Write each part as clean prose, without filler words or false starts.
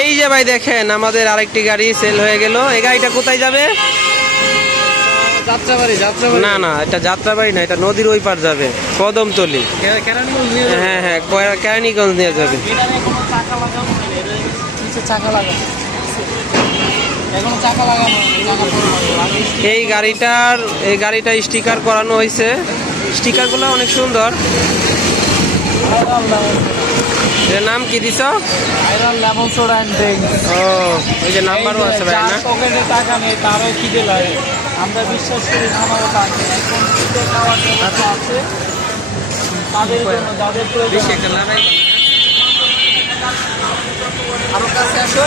এই যে ভাই দেখেন আমাদের আরেকটি গাড়ি সেল হয়ে গেল। এই গাড়িটা কোথায় যাবে? যাত্রাবাড়ি। না না, এটা যাত্রাবাড়ি না, এটা নদীর ওই পার যাবে, কদমতলি। হ্যাঁ হ্যাঁ, কেরানীগঞ্জ নিয়ে যাবে। এই গাড়িটা স্টিকার করানো হয়েছে। স্টিকারগুলো অনেক সুন্দর। এর নাম কি দিছ? Iron lemon soda and drinks. ও, ওই যে নাম্বারও আছে ভাই না? পকেটে টাকা নেই তারও খিদে লাগে। আমরা বিশ্বাস করি না আমারও টাকা এখন খিদে খাওয়ার ব্যবস্থা আছে তাদের জন্য, যাদের প্রয়োজন। আমার কাছে আসো।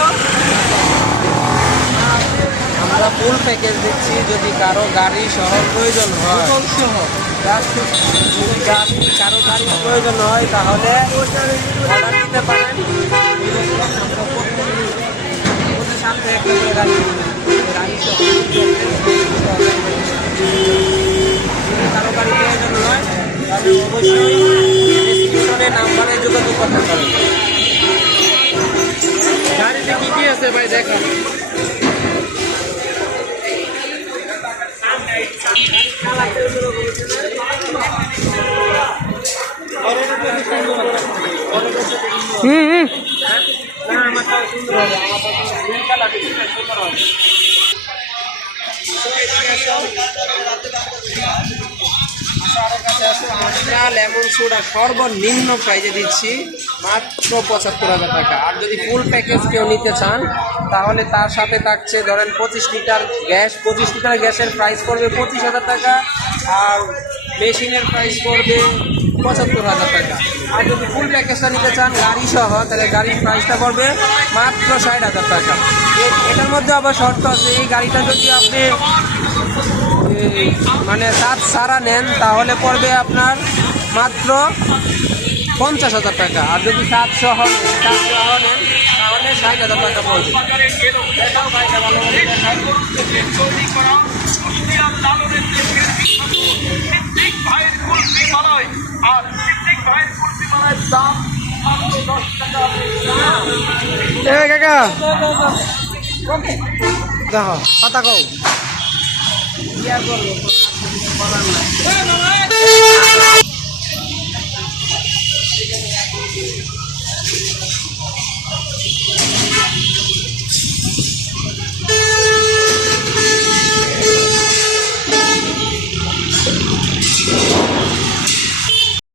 আমরা ফুল প্যাকেজ দিচ্ছি। যদি কারো গাড়ি সহ প্রয়োজন হয়, যদি কারো গাড়ি প্রয়োজন হয় তাহলে অর্ডার দিতে পারেন। সাথে একটা করে গাড়ি সহ কারো গাড়ি প্রয়োজন হয় তাহলে অবশ্যই ডিসক্রিপশনে নাম্বারে যোগাযোগ করতে পারেন। গাড়িতে কি কি আছে ভাই দেখা? আমরা লেমন সোডা সর্বনিম্ন প্রাইজে দিচ্ছি মাত্র ৭৫,০০০ টাকা। আর যদি ফুল প্যাকেজ কেউ নিতে চান তাহলে তার সাথে থাকছে ধরেন 25 লিটার গ্যাস। 25 লিটার গ্যাসের প্রাইস পড়বে 25,০০০ টাকা, আর মেশিনের প্রাইস পড়বে ৭৫,০০০ টাকা। আর যদি ফুল প্যাকেজটা নিতে চান গাড়ি সহ, তাহলে গাড়ির প্রাইসটা পড়বে মাত্র ৬০,০০০ টাকা। এটার মধ্যে আবার শর্ত আছে, এই গাড়িটা যদি আপনি মানে দাঁত সারা নেন তাহলে পড়বে আপনার মাত্র ৫০,০০০ টাকা। আর যদি দাঁত সহ নেন তাহলে ৬০,০০০ টাকা পড়বে। কাকা দেখো পাতা কও